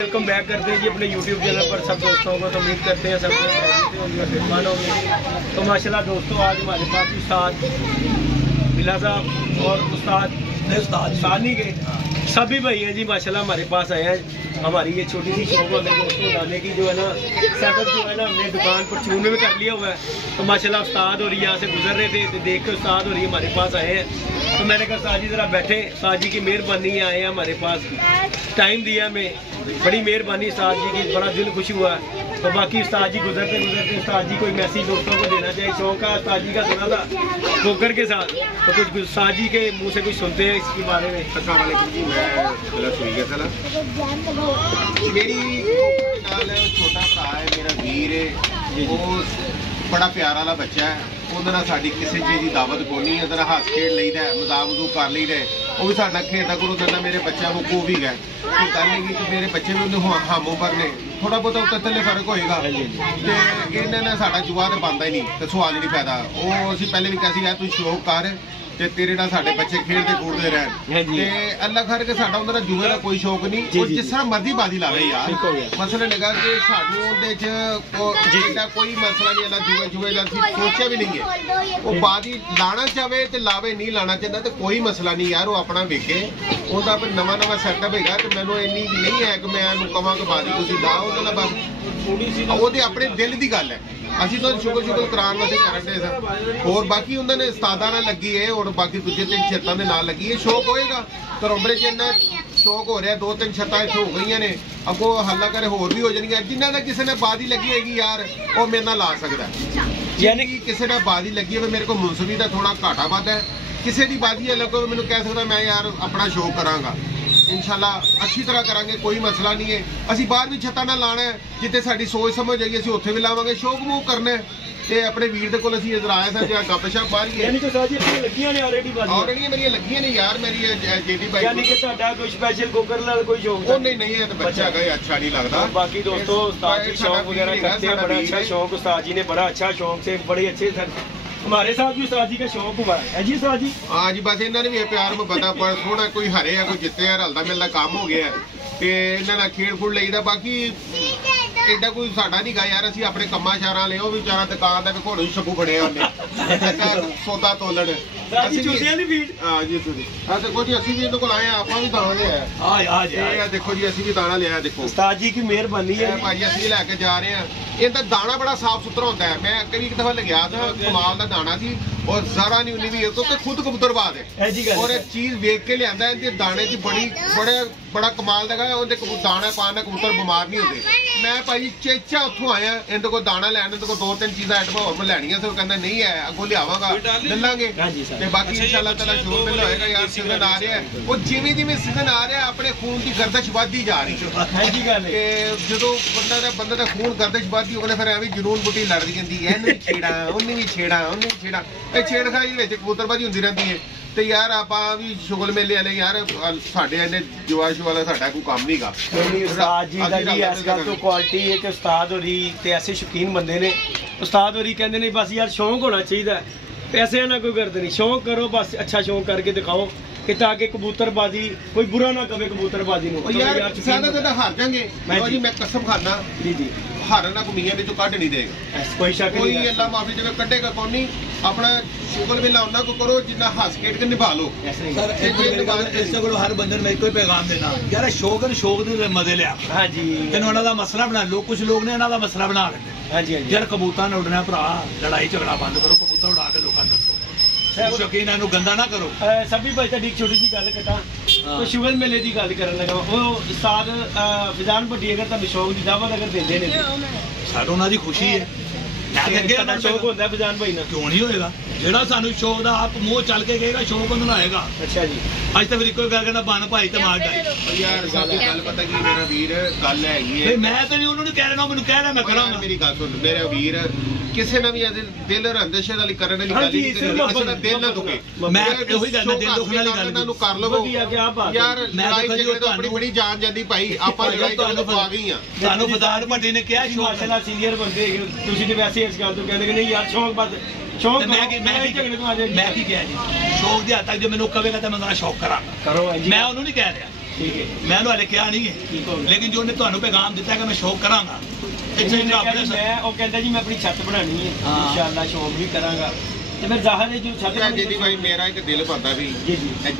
Welcome back करते हैं जी अपने YouTube चैनल पर सब दोस्तों को। तो उम्मीद करते हैं सब मेहमान होंगे। तो माशाल्लाह दोस्तों आज हमारे पास उस्ताद बिला साहब और उस्ताद सानी के सभी भाई हैं जी माशाल्लाह हमारे पास आए हैं। हमारी ये छोटी सी शॉप हमें दोस्तों लाने की जो है ना सेटअप जो है ना हमने दुकान पर चूने में कर लिया हुआ है। तो माशाल्लाह उस्ताद और यहाँ से गुजर रहे थे तो देख के उस्ताद और ये हमारे पास आए हैं। तो मैंने कहा उस्ताद जी ज़रा बैठे, उस्ताद जी की मेहरबानी आए हैं हमारे पास, टाइम दिया हमें, बड़ी मेहरबानी उस्ताद जी की, बड़ा दिल खुश हुआ। तो बाकी उस्ताद जी गुजरते गुजरते उस्ताद जी कोई मैसेज दोस्तों को देना चाहिए, शौक का उस्ताद जी का सुना था पोकर के साथ, तो कुछ उस्ताद जी के मुंह से कुछ सुनते हैं इसके बारे में। अस्सलाम वालेकुम जी, मैं मेरी छोटा भरा है, मेरा वीर है, वो बड़ा प्यार वाला बच्चा है। ਉਹਦੇ ਸਾਡੀ ਕਿਸੇ ਚੀਜ਼ ਦੀ ਦਾਵਤ ਕੋਈ ਨਹੀਂ, ਉਹਦੇ ਨਾਲ ਹੱਸ ਖੇਡ ਲਈਦਾ, ਮਜ਼ਾਕ ਮਜ਼ੂਕ ਕਰ ਲਈਦਾ, ਉਹ ਵੀ ਸਾਡਾ ਖੇਡਦਾ ਕਰੋ ਦਿੰਦਾ। ਮੇਰੇ ਬੱਚਿਆਂ ਨੂੰ ਕੋ ਵੀ ਗਏ ਉਹ ਗੱਲ ਨਹੀਂ ਕਿ ਮੇਰੇ ਬੱਚੇ ਵੀ ਉਹਨੂੰ ਹਮ ਉਮਰ ਨੇ, ਥੋੜਾ ਬਹੁਤਾ ਉੱਤੇ ਥੱਲੇ ਫਰਕ ਹੋਏਗਾ ਤੇ ਇਹਨਾਂ ਨੇ ਸਾਡਾ ਜੁਆ ਤੇ ਬਣਦਾ ਹੀ ਨਹੀਂ ਤੇ ਸਵਾਲ ਹੀ ਨਹੀਂ ਪੈਦਾ। ਉਹ ਅਸੀਂ ਪਹਿਲੇ ਵੀ ਕਿਹਾ ਸੀ ਤੂੰ ਸ਼ੌਕ ਕਰ ਤੇ ਤੇਰੇ ਨਾਲ ਸਾਡੇ ਬੱਚੇ ਖੇਡਦੇ ਕੂਦਦੇ ਰਹਿਣ ਤੇ ਅੱਲਾ ਖੈਰ ਕੇ ਸਾਡਾ ਉਹਨਾਂ ਦਾ ਜੂਏ ਦਾ ਕੋਈ ਸ਼ੌਕ ਨਹੀਂ। ਉਹ ਜਿਸ ਤਰ੍ਹਾਂ ਮਰਜ਼ੀ ਬਾਜ਼ੀ ਲਾਵੇ ਯਾਰ, ਮਸਲਾ ਨਿਗਾ ਕਿ ਸਾਨੂੰ ਉਹਦੇ ਚ ਜਿਹੜਾ ਕੋਈ ਮਸਲਾ ਨਹੀਂ ਅੱਲਾ ਜੂਏ ਦਾ ਅਸੀਂ ਸੋਚਿਆ ਵੀ ਨਹੀਂ ਹੈ। ਉਹ ਬਾਜ਼ੀ ਲਾਣਾ ਚਾਹੇ ਤੇ ਲਾਵੇ, ਨਹੀਂ ਲਾਣਾ ਚਾਹੁੰਦਾ ਤੇ ਕੋਈ ਮਸਲਾ ਨਹੀਂ ਯਾਰ, ਉਹ ਆਪਣਾ ਵੇਖੇ। ਉਹਦਾ ਫਿਰ ਨਵਾਂ ਸੈਟਅਪ ਹੈਗਾ ਤੇ ਮੈਨੂੰ ਇੰਨੀ ਨਹੀਂ ਹੈ ਕਿ ਮੈਂ ਉਹਨੂੰ ਕਹਾਂ ਕਿ ਬਾਜ਼ੀ ਤੁਸੀਂ ਲਾ, ਉਹਦੇ ਨਾਲ ਬਸ ਉਹਦੇ ਆਪਣੇ ਦਿਲ ਦੀ ਗੱਲ ਹੈ। ਅਸੀਂ ਤਾਂ ਸ਼ੁਕਰ ਕਰਾਉਣ ਵਾਸਤੇ ਕਰਨ ਦੇ ਸਰ, ਹੋਰ ਬਾਕੀ ਉਹਨਾਂ ਨੇ ਉਸਤਾਦਾਂ ਨਾਲ ਲੱਗੀ ਹੈ ਔਰ ਬਾਕੀ ਦੂਜੇ ਤਿੰਨ ਛੱਤਾਂ ਦੇ ਨਾਲ ਲੱਗੀ ਹੈ। ਸ਼ੌਕ ਹੋਏਗਾ ਕਰੋਬਰੇ ਚ ਇੰਨਾ ਸ਼ੌਕ ਹੋ ਰਿਹਾ, ਦੋ ਤਿੰਨ ਛੱਤਾਂ ਇੱਥੇ ਹੋ ਗਈਆਂ ਨੇ, ਅੱਗੋਂ ਹੱਲਾ ਕਰੇ ਹੋਰ ਵੀ ਹੋ ਜਾਣਗੀਆਂ। ਜਿਨ੍ਹਾਂ ਦਾ ਕਿਸੇ ਨੇ ਬਾਜ਼ੀ ਲੱਗੀ ਹੈਗੀ ਯਾਰ ਉਹ ਮੇਰੇ ਨਾਲ ਲਾ ਸਕਦਾ, ਯਾਨੀ ਕਿ ਕਿਸੇ ਦਾ ਬਾਜ਼ੀ ਲੱਗੀ ਹੋਵੇ, ਮੇਰੇ ਕੋਲ ਮੁਨਸਬੀ ਦਾ ਥੋੜਾ ਘਾਟਾ ਵੱਧ ਹੈ, ਕਿਸੇ ਦੀ ਬਾਜ਼ੀ ਹੈ ਲੱਗੋ ਮੈਨੂੰ ਕਹਿ ਸਕਦਾ ਮੈਂ ਯਾਰ ਆਪਣਾ ਸ਼ੌਕ ਕਰਾਂਗਾ, इंशाल्लाह अच्छी तरह करांगे, कोई मसला नहीं है। ਅਸੀਂ ਬਾਹਰ ਵੀ ਛੱਤਾਂ ਨਾਲ ਲਾਣਾ ਹੈ, ਜਿੱਥੇ ਸਾਡੀ ਸੋਚ ਸਮਝ ਆਈ ਅਸੀਂ ਉੱਥੇ ਵੀ ਲਾਵਾਂਗੇ। ਸ਼ੌਕ ਮੂਹ ਕਰਨਾ ਤੇ ਆਪਣੇ ਵੀਰ ਦੇ ਕੋਲ ਅਸੀਂ ਇਧਰ ਆਏ ਸਾਂ ਜਿਹੜਾ ਗੱਪਸ਼ਪ ਬਾਹਰੀ ਹੈ। ਯਾਨੀ ਕਿ ਸਾਜੀ ਆਪਣੀ ਲੱਗੀਆਂ ਨੇ ਆਲਰੇਡੀ ਮੇਰੀਆਂ ਲੱਗੀਆਂ ਨੇ ਯਾਰ, ਮੇਰੀ ਜੇਡੀ ਬਾਈ। ਯਾਨੀ ਕਿ ਤੁਹਾਡਾ ਕੋਈ ਸਪੈਸ਼ਲ ਕੁਕਰ ਨਾਲ ਕੋਈ ਸ਼ੌਕ ਉਹ ਨਹੀਂ ਇਹ ਤਾਂ ਬੱਚਾ ਹੈਗਾ, ਅੱਛਾ नहीं लगता। बाकी दोस्तों उस्ताद जी शौक वगैरह करते हैं, बड़ा अच्छा शौक उस्ताद जी ने, बड़ा अच्छा शौक से बड़े अच्छे हमारे साथ भी उस्ताद जी का शौक हुआ है जी उस्ताद जी। हाँ जी, बस इन्होंने भी प्यार मुहब्बत पर सोना कोई हरे है कोई जिते है, रलदा मिलदा काम हो गया ਤੇ ਇਹਨਾਂ ਨਾਲ ਖੇਡ ਖੁੱਡ ਲਈਦਾ। ਬਾਕੀ ਐਡਾ ਕੋਈ ਸਾਡਾ ਨਹੀਂ ਗਾ ਯਾਰ, ਅਸੀਂ ਆਪਣੇ ਕੰਮਾਂ ਸ਼ਾਰਾਂ ਲਈ। ਉਹ ਵੀ ਵਿਚਾਰਾ ਦੁਕਾਨ ਦਾ ਵੀ ਘੋੜੂ ਹੀ ਛੱਪੂ ਫੜਿਆ ਉਹਨੇ ਸੌਦਾ ਤੋਲਣ। ਅਸੀਂ ਚੂਸਿਆਂ ਦੀ ਫੀਡ ਹਾਂ ਜੀ ਤੁਸੀਂ ਆ ਦੇਖੋ ਜੀ, ਅਸੀਂ ਵੀ ਇਹਦੇ ਕੋਲ ਆਏ ਆ, ਆਪਾਂ ਵੀ ਦਾਣਾ ਲਿਆ ਆ ਦੇਖੋ ਜੀ, ਅਸੀਂ ਵੀ ਦਾਣਾ ਲਿਆ ਦੇਖੋ। ਉਸਤਾਦ ਜੀ ਕੀ ਮਿਹਰਬਾਨੀ ਹੈ ਭਾਈ, ਅਸੀਂ ਲੈ ਕੇ ਜਾ ਰਹੇ ਆ। ਇਹਦਾ ਦਾਣਾ ਬੜਾ ਸਾਫ ਸੁਥਰਾ ਹੁੰਦਾ ਹੈ। ਮੈਂ ਕਈ ਇੱਕ ਦਫਾ ਲਗਿਆ ਤਾਂ ਕਮਾਲ ਦਾ ਦਾਣਾ ਸੀ ਔਰ ਜ਼ਰਾ ਨਹੀਂ ਉਨੀ ਵੀ ਇਹ ਤੋਂ ਖੁਦ ਕਬੂਤਰਬਾਜ਼ ਹੈ ਔਰ ਇਹ ਚੀਜ਼ ਵੇਖ ਕੇ ਲਿਆਂਦਾ। ਇਹਦੇ ਦਾਣੇ ਦੀ ਬੜਾ ਕਮਾਲ ਦਾ ਉਹਦੇ ਦਾਣਾ ਪਾਣ ਨਾਲ ਕਬੂਤਰ ਬਿਮਾਰ ਨਹੀਂ ਹੁੰਦੇ। ਮੈਂ ਭਾਈ ਚੇਚਾ ਉੱਥੋਂ ਆਇਆ, ਇਹਦੇ ਕੋਲ ਦਾਣਾ ਲੈਣ, ਇਹਦੇ ਕੋਲ ਦੋ ਤਿੰਨ ਚੀਜ਼ਾਂ ਆਈਟਮਾਂ ਹੋਰ ਮੈਂ ਲੈਣੀਆਂ ਸੀ। ਉਹ ਕਹਿੰਦਾ ਨਹੀਂ ਹੈ, ਅੱਗੋਂ ਲਿਆਵਾਂਗਾ ਲੱਲਾਂਗੇ ਤੇ ਬਾਕੀ ਇਨਸ਼ਾਅੱਲਾ ਤਾਲਾ ਸ਼ੁਰੂ ਮਿਲ ਹੋਏਗਾ ਯਾਰ। ਸੀਜ਼ਨ ਆ ਰਿਹਾ ਉਹ ਜਿਵੇਂ ਜਿਵੇਂ ਸੀਜ਼ਨ ਆ ਰਿਹਾ ਆਪਣੇ ਖੂਨ ਦੀ ਗਰਦਸ਼ ਵੱਧਦੀ ਜਾ ਰਹੀ ਹੈ ਕਿ ਜਦੋਂ ਬੰਦਾ ਦਾ ਖੂਨ ਗਰਦਸ਼ ਵੱਧਦੀ ਉਹਨੇ ਫਿਰ ਐਵੇਂ ਜਨੂਨ ਬੁੱਟੀ ਲੜਦੀ ਜਾਂਦੀ ਹੈ, ਇਹਨੂੰ ਵੀ ਛੇੜਾ ਉਹਨੇ ਵੀ ਛੇੜਾ ਉਹਨੇ ਵੀ ਛੇੜਾ, ਇਹ ਛੇੜਖਾਈ ਵਿੱਚ ਕਬੂਤਰਬਾਜ਼ੀ ਹੁੰਦੀ ਰਹਿੰਦੀ ਹੈ। ਤੇ ਯਾਰ ਆਪਾਂ ਵੀ ਸ਼ੁਗਲ ਮੇਲੇ ਵਾਲੇ ਯਾਰ, ਸਾਡੇ ਇਹਨੇ ਜਵਾਸ਼ ਵਾਲਾ ਸਾਡਾ ਕੋਈ ਕੰਮ ਨਹੀਂਗਾ। ਉਸਤਾਦ ਜੀ ਦਾ ਜੀ ਇਸ ਗੱਲ ਤੋਂ ਕੁਆਲਿਟੀ ਹੈ ਕਿ ਉਸਤਾਦ ਹੋਰੀ ਤੇ ਐਸੇ ਸ਼ੌਕੀਨ ਬੰਦੇ ਨੇ। ਉਸਤਾਦ ਹੋਰੀ ਕਹਿੰਦੇ ਨੇ ਬਸ ਯਾਰ ਸ਼ੌਂਕ ਹੋਣਾ ਚਾਹੀਦਾ, ਪੈਸੇ ਨਾਲ ਕੋਈ ਕਰਦੇ ਨਹੀਂ, ਸ਼ੌਂਕ ਕਰੋ ਬਸ, ਅੱਛਾ ਸ਼ੌਂਕ ਕਰਕੇ ਦਿਖਾਓ ਕਿ ਤਾਂ ਕਿ ਕਬੂਤਰਬਾਜ਼ੀ ਕੋਈ ਬੁਰਾ ਨਾ ਕਵੇ ਕਬੂਤਰਬਾਜ਼ੀ ਨੂੰ। ਯਾਰ ਸਾਡਾ ਤਾਂ ਹਾਰ ਜਾਾਂਗੇ ਜੀ, ਮੈਂ ਕਸਮ ਖਾਨਾ ਜੀ ਹਾਰਨ ਕੋ ਮੀਆਂ ਵਿੱਚੋਂ ਕੱਢ ਨਹੀਂ ਦੇਗਾ, ਕੋਈ ਸ਼ੱਕ ਨਹੀਂ। ਕੋਈ ਅੱਲਾ ਮਾਫੀ ਜਿਵੇਂ ਕੱਢੇਗਾ ਕੋਈ ਨਹੀਂ। ਆਪਣਾ ਸ਼ੁਗਲ ਮੇਲਾ ਉਹਨਾਂ ਕੋ ਕਰੋ ਜਿੰਨਾ ਹੱਸ ਖੇਡ ਕੇ ਨਿਭਾ ਲਓ। ਇਸੇ ਕੋਲ ਹਰ ਬੰਦੇ ਨੂੰ ਇੱਕੋ ਹੀ ਪੈਗਾਮ ਦੇਣਾ ਯਾਰ, ਸ਼ੌਕ ਦੇ ਮਜ਼ੇ ਲਿਆ। ਹਾਂਜੀ, ਤੈਨੂੰ ਉਹਨਾਂ ਦਾ ਮਸਲਾ ਬਣਾ ਲਓ। ਕੁਝ ਲੋਕ ਨੇ ਇਹਨਾਂ ਦਾ ਮਸਲਾ ਬਣਾ ਲੈਂਦੇ। ਹਾਂਜੀ ਯਾਰ ਕਬੂਤਰਾਂ ਨੇ ਉੱਡਣਾ ਭਰਾ, ਲੜਾਈ ਝਗੜਾ ਬੰਦ ਕਰੋ, ਕਬੂਤਰ ਉਡਾ ਕੇ ਲੋਕਾਂ ਨੂੰ ਦੱਸੋ, ਸ਼ੌਕੀਨ ਇਹਨੂੰ ਗੰਦਾ ਨਾ ਕਰੋ। ਸਭੀ ਭਾਈ ਤੁਹਾਡੀ ਇੱਕ ਛੋਟੀ ਜਿਹੀ ਗੱਲ ਕਰਾਂ, ਸ਼ੁਗਲ ਮੇਲੇ ਦੀ ਗੱਲ ਕਰਨ ਲੱਗਾ। ਉਹ ਉਸਤਾਦ ਫਿਜ਼ਾਨ ਭੱਟੀ ਅਗਰ ਤੁਹਾਨੂੰ ਸ਼ੌਕ ਦੀ ਦਾਵਤ ਅਗਰ ਦਿੰਦੇ ਨੇ, ਸਾਨੂੰ ਉਹਨਾਂ ਦੀ ਖੁਸ਼ੀ ਹੈ। ਅੱਗੇ ਸ਼ੌਕ ਹੁੰਦਾ ਫਿਜ਼ਾਨ ਭਾਈ ਨਾਲ, ਕਿਉਂ ਨਹੀਂ ਹੋਏਗਾ? ਜਿਹੜਾ ਸਾਨੂੰ ਸ਼ੌਕ ਦਾ ਆਪ ਮੂੰਹ ਚੱਲ ਕੇ ਗਏਗਾ ਸ਼ੌਕ ਉਹਨਾਂ ਨਾਲ ਆਏਗਾ। ਅੱਛਾ ਜੀ, ਅੱਜ ਤੱਕ ਇੱਕੋ ਗੱਲ ਕਹਿੰਦਾ ਬਨ ਭਾਈ ਤੇ ਮਾਰ ਡਾਈ ਯਾਰ। ਸਾਡੀ ਗੱਲ ਪਤਾ ਕੀ ਮੇਰਾ ਵੀਰ ਗੱਲ ਹੈਗੀ ਹੈ, ਮੈਂ ਤਾਂ ਨਹੀਂ ਉਹਨੂੰ ਨਹੀਂ ਕਹਿ ਰਿਹਾ, ਮੈਨੂੰ ਕਹਿ ਰਿਹਾ ਮੈਂ ਕਰਾਂਗਾ। ਮੇਰੀ ਗੱਲ ਸੁਣ ਮੇਰਾ ਵੀਰ, ਕਿਸੇ ਨਾਲ ਵੀ ਦਿਲ ਰੰਦਸ਼ ਵਾਲੀ ਕਰਨ ਵਾਲੀ ਗੱਲ ਨਹੀਂ ਕਰੀ, ਕਿਸੇ ਦਾ ਦਿਲ ਨਾ ਦੁਖੇ। ਮੈਂ ਉਹੀ ਗੱਲ ਦਿਲ ਦੁਖਣ ਵਾਲੀ ਗੱਲ ਨੂੰ ਕਰ ਲਵੋ ਯਾਰ। ਲੜਾਈ ਝਗੜੇ ਤੋਂ ਆਪਣੀ ਬੜੀ ਜਾਨ ਜਾਂਦੀ ਭਾਈ, ਆਪਾਂ ਲੜਾਈ ਤੋਂ ਆ ਗਈ ਆ। ਤੁਹਾਨੂੰ ਫਿਜ਼ਾਨ ਭੱਟੀ ਨੇ ਕਿਹਾ ਸ਼ੌਕ ਮਾਸ਼ਾਅੱਲਾ ਸੀਨੀਅਰ ਬੰਦੇ ਤੁਸੀਂ ਤੇ ਵੈਸੇ ਇਸ ਗੱਲ ਤੋਂ ਕਹਿੰਦੇ ਕਿ ਨਹੀਂ ਯਾਰ ਸ਼ੌਕ ਬਸ ਸ਼ੌਕ। ਮੈਂ ਕੀ ਕਿਹਾ ਜੀ, ਸ਼ੌਕ ਦੀ ਹੱਦ ਤੱਕ ਜੋ ਮੈਨੂੰ ਕਹੇਗਾ ਤਾਂ ਮੈਂ ਉਹਦਾ ਸ਼ੌਕ ਕਰਾਂਗਾ। ਕਰੋ, ਮੈਂ ਉਹਨੂੰ ਨਹੀਂ ਕਹਿ ਰਿਹਾ। मैं हाले क्या नहीं है, लेकिन जो उन्हें तुहानू पैगाम दिता है कि मैं शौक करांगा। कहता जी मैं अपनी छत बनानी है, इंशाअल्लाह शौक भी करांगा। ਤੇ ਫਿਰ ਜ਼ਾਹਰ ਹੈ ਜੋ ਛੱਤ ਜੀ ਭਾਈ ਮੇਰਾ ਇੱਕ ਦਿਲ ਕਰਦਾ ਵੀ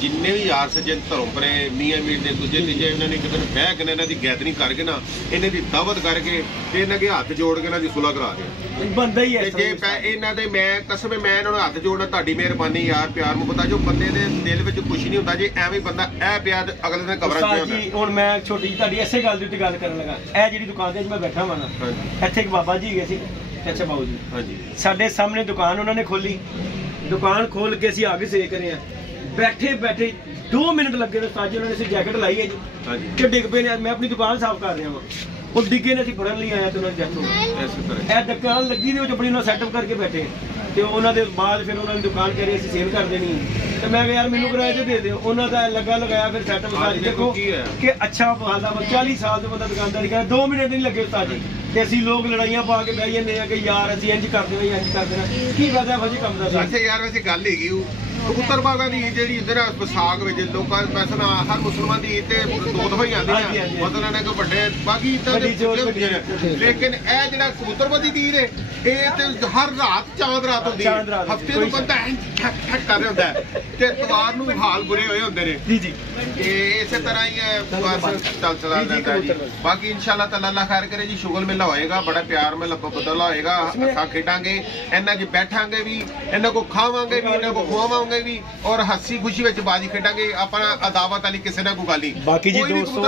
ਜਿੰਨੇ ਵੀ ਯਾਰ ਸੱਜਣ ਧਰੋਂ ਪਰੇ ਮੀਆਂ ਮੀਰ ਦੇ ਦੂਜੇ ਤੀਜੇ ਇਹਨਾਂ ਨੇ ਇੱਕ ਦਿਨ ਬਹਿ ਕੇ ਇਹਨਾਂ ਦੀ ਗੈਦਰਿੰਗ ਕਰਕੇ ਨਾ ਇਹਨਾਂ ਦੀ ਦਾਵਤ ਕਰਕੇ ਤੇ ਇਹਨਾਂ ਦੇ ਹੱਥ ਜੋੜ ਕੇ ਇਹਨਾਂ ਦੀ ਸੁਲ੍ਹਾ ਕਰਾ ਦੇ ਬੰਦਾ ਹੀ ਹੈ। ਜੇ ਇਹਨਾਂ ਦੇ ਮੈਂ ਕਸਮ ਮੈਂ ਇਹਨਾਂ ਨੂੰ ਹੱਥ ਜੋੜਨਾ, ਤੁਹਾਡੀ ਮਿਹਰਬਾਨੀ ਯਾਰ ਪਿਆਰ ਮੁਹੱਬਤ ਜੋ ਬੰਦੇ ਦੇ ਦਿਲ ਵਿੱਚ ਕੁਝ ਨਹੀਂ ਹੁੰਦਾ ਜੇ ਐਵੇਂ ਬੰਦਾ ਇਹ ਪਿਆ ਅਗਲੇ ਦਿਨ ਕਬਰਾਂ 'ਚ ਹੁੰਦਾ। ਹੁਣ ਮੈਂ ਛੋਟੀ ਤੁਹਾਡੀ ਇਸੇ ਗੱਲ ਦੇ ਉੱਤੇ ਗੱਲ ਕਰਨ ਲੱਗਾ। ਇਹ ਜਿਹੜੀ ਦੁਕਾਨ ਤੇ ਮੈਂ ਬੈਠਾ ਹਾਂ ਨਾ, ਇੱਥੇ ਇੱਕ ਬਾਬਾ ਜੀ ਹੈਗੇ ਸੀ, ਅੱਛਾ ਬਾਬੂ ਜੀ ਹਾਂਜੀ, ਸਾਡੇ ਸਾਹਮਣੇ ਦੁਕਾਨ ਉਹਨਾਂ ਨੇ ਖੋਲੀ। ਦੁਕਾਨ ਖੋਲ ਕੇ ਅਸੀਂ ਅੱਗ ਸੇਕ ਰਹੇ ਆ, ਬੈਠੇ ਬੈਠੇ 2 ਮਿੰਟ ਲੱਗੇ ਨੇ ਸਾਜੀ ਉਹਨਾਂ ਨੇ ਅਸੀਂ ਜੈਕਟ ਲਾਈ ਹੈ ਜੀ ਕਿ ਡਿੱਗ ਪਏ ਨੇ। ਮੈਂ ਆਪਣੀ ਦੁਕਾਨ ਸਾਫ਼ ਕਰ ਰਿਹਾ ਵਾਂ, ਉਹ ਡਿੱਗੇ ਨੇ, ਅਸੀਂ ਫੜਨ ਲਈ ਆਇਆ ਤੇ ਉਹਨਾਂ ਦੀ ਡੈਥ ਹੋ ਗਈ। ਇਸੇ ਤਰ੍ਹਾਂ ਇਹ ਦੁਕਾਨ ਲੱਗੀ ਦੀ ਉਹ ਆਪਣੀ ਉਹਨਾਂ ਸੈਟਅਪ ਕਰਕੇ ਬੈਠੇ ਤੇ ਉਹਨਾਂ ਦੇ ਬਾਅਦ ਫਿਰ ਉਹਨਾਂ ਦੀ ਦੁਕਾਨ ਕਹਿ ਰਹੀ ਅਸੀਂ ਸੇਲ ਕਰ ਦੇਣੀ ਤੇ ਮੈਂ ਕਿਹਾ ਯਾਰ ਮੈਨੂੰ ਕਿਰਾਏ ਤੇ ਦੇ ਦਿਓ। ਉਹਨਾਂ ਦਾ ਲੱਗਾ ਲਗਾਇਆ ਫਿਰ ਸੈਟਅਪ ਸਾਰੀ ਦੇਖੋ ਕਿ ਅੱਛਾ ਬਹਾਦਾ 40 ਸਾਲ ਤੋਂ ਬੰਦਾ ਦੁਕਾਨਦਾਰੀ ਕਰ 2 ਮਿੰਟ ਨਹੀਂ ਲੱਗੇ ਉਸਤਾਦ ਜੀ ਤੇ ਅਸੀਂ ਲੋਕ ਲੜਾਈਆਂ ਪਾ ਕੇ ਬਹਿ ਜਾਂਦੇ ਆ ਕਿ ਯਾਰ ਅਸੀਂ ਇੰਜ ਕਰਦੇ ਹਾਂ ਇੰਜ ਕਰਦੇ ਹਾਂ। ਕੀ ਫਾਇਦਾ ਭਾਜੀ ਕੰਮ ਦਾ? ਅੱਛਾ ਯਾਰ ਵੈਸੇ ਗੱਲ ਹੈਗੀ ਉਹ ਕਬੂਤਰ ਬਾਗਾਂ ਦੀ ਜਿਹੜੀ ਇਧਰ ਵਿਸਾਖ ਵਿੱਚ ਲੋਕਾਂ ਵੈਸੇ ਹਰ ਮੁਸਲਮਾਨ ਦੀ ਤੇ 2 ਦਫਾ ਹੀ ਆਉਂਦੀ ਹੈ, ਮਤਲਬ ਨੇ ਕੋਈ ਵੱਡੇ ਬਾਕੀ ਇਦਾਂ ਦੇ ਲੇਕਿਨ ਇਹ ਜਿਹੜਾ ਕਬੂਤਰਬਾਜ਼ੀ ਦੀ ਏ ਇਹ ਤੇ ਹਰ ਰਾਤ ਚਾਂਦ ਰਾਤ ਹੁੰਦੀ ਹੈ। ਹਫਤੇ ਨੂੰ ਬੰਦਾ ਠੱਕ ਕਰ ਰਿਹਾ ਹੁੰਦਾ ਤੇ ਤਵਾਰ ਨੂੰ ਹਾਲ ਬੁਰੇ ਹੋਏ ਹੁੰਦੇ ਨੇ ਜੀ ਜੀ। ਤੇ ਇਸੇ ਤਰ੍ਹਾਂ ਹੀ ਬਸ ਚੱਲ ਚਲਾ ਜਾਂਦਾ ਜੀ। ਬਾਕੀ ਇਨਸ਼ਾਅੱਲਾ ਤਾਲਾ ਅੱਲਾਹ ਖੈਰ ਕਰੇ ਜੀ, ਸ਼ੁਗਲ ਮੇਲਾ ਹੋਏਗਾ, ਬੜਾ ਪਿਆਰ ਮੇਲਾ ਬਦਲਾ ਹੋਏਗਾ, ਅਸਾਂ ਖੇਡਾਂਗੇ, ਇਹਨਾਂ 'ਚ ਬੈਠਾਂਗੇ ਵੀ, ਇਹਨਾਂ ਕੋ ਖਾਵਾਂਗੇ ਵੀ, ਇਹਨਾਂ ਕੋ ਖਵਾਵਾਂਗੇ ਵੀ ਔਰ ਹੱਸੀ ਖੁਸ਼ੀ ਵਿੱਚ ਬਾਜੀ ਖੇਡਾਂਗੇ। ਆਪਣਾ अदावत वाली किसी ने कोई गाली। बाकी जी दोस्तों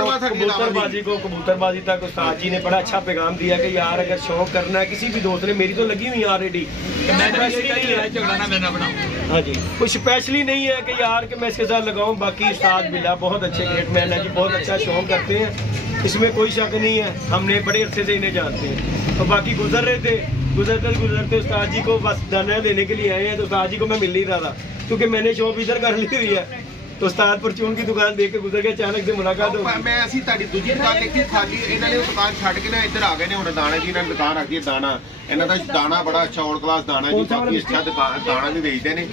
कबूतरबाजी तक उस्ताद जी ने बड़ा अच्छा पैगाम दिया कि यार अगर शौक करना है किसी भी दोस्त ने, मेरी तो लगी हुई ऑलरेडी, हाँ जी कोई स्पेशली नहीं है कि यार कि मैं इसके साथ लगाऊं। बाकी उस्ताद बिल्ला बहुत अच्छे ग्रेट मैन है जी, बहुत अच्छा शौक करते हैं, इसमें कोई शक नहीं है। हमने बड़े अरसे से इन्हें जानते हैं। तो बाकी गुजर रहे थे, गुजरते उस्ताद जी को बस दाना देने के लिए आए हैं। तो उस्ताद जी को मैं मिल नहीं रहा था क्योंकि मैंने शॉप इधर कर ली हुई है। तो उस्ताद परचून की दुकान देख के गुजर के अचानक से मुलाकात हो गई। मैं ਅਸੀਂ ਤੁਹਾਡੀ ਦੂਜੀ ਦੁਕਾਨ ਦੇਖੀ ਖਾਲੀ, ਇਹਨਾਂ ਨੇ ਉਹ ਦੁਕਾਨ ਛੱਡ ਕੇ ਨਾ ਇੱਧਰ ਆ ਗਏ ਨੇ ਹੁਣ ਦਾਣੇ ਦੀ। ਇਹਨਾਂ ਨੇ ਦੁਕਾਨ ਰੱਖੀ ਹੈ ਦਾਣਾ, ਇਹਨਾਂ ਦਾ ਦਾਣਾ ਬੜਾ ਅੱਛਾ ਔਲ ਕਲਾਸ ਦਾਣਾ ਜੀ, ਬਾਕੀ ਅੱਛਾ ਦਾਣਾ ਵੀ ਵੇਚਦੇ ਨੇ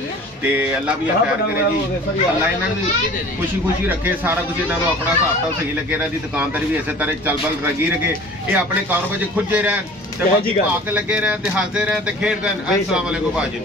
ਤੇ ਅੱਲਾ ਵੀ ਖੈਰ ਕਰੇ ਜੀ। ਅੱਲਾ ਇਹਨਾਂ ਨੂੰ ਖੁਸ਼ੀ ਖੁਸ਼ੀ ਰੱਖੇ, ਸਾਰਾ ਕੁਝ ਇਹਨਾਂ ਨੂੰ ਆਪਣਾ ਹਿਸਾਬ ਤਾਂ ਸਹੀ ਲੱਗੇ, ਇਹਨਾਂ ਦੀ ਦੁਕਾਨਦਾਰੀ ਵੀ ਇਸੇ ਤਰ੍ਹਾਂ ਚੱਲ ਬਲ ਲੱਗੀ ਰਹੇ, ਇਹ ਆਪਣੇ ਕਾਰੋਬਾਰ 'ਚ ਖੁੱਜੇ ਰਹਿਣ ਤੇ ਬਾਕੀ ਭਾਗ ਲੱਗੇ ਰਹਿਣ ਤੇ ਹੱਸਦੇ ਰਹਿਣ ਤੇ ਖੇਡਦੇ ਰਹਿਣ। ਅਸਲਾਮ ਵਾਲੇਕੁਮ ਭਾਜੀ।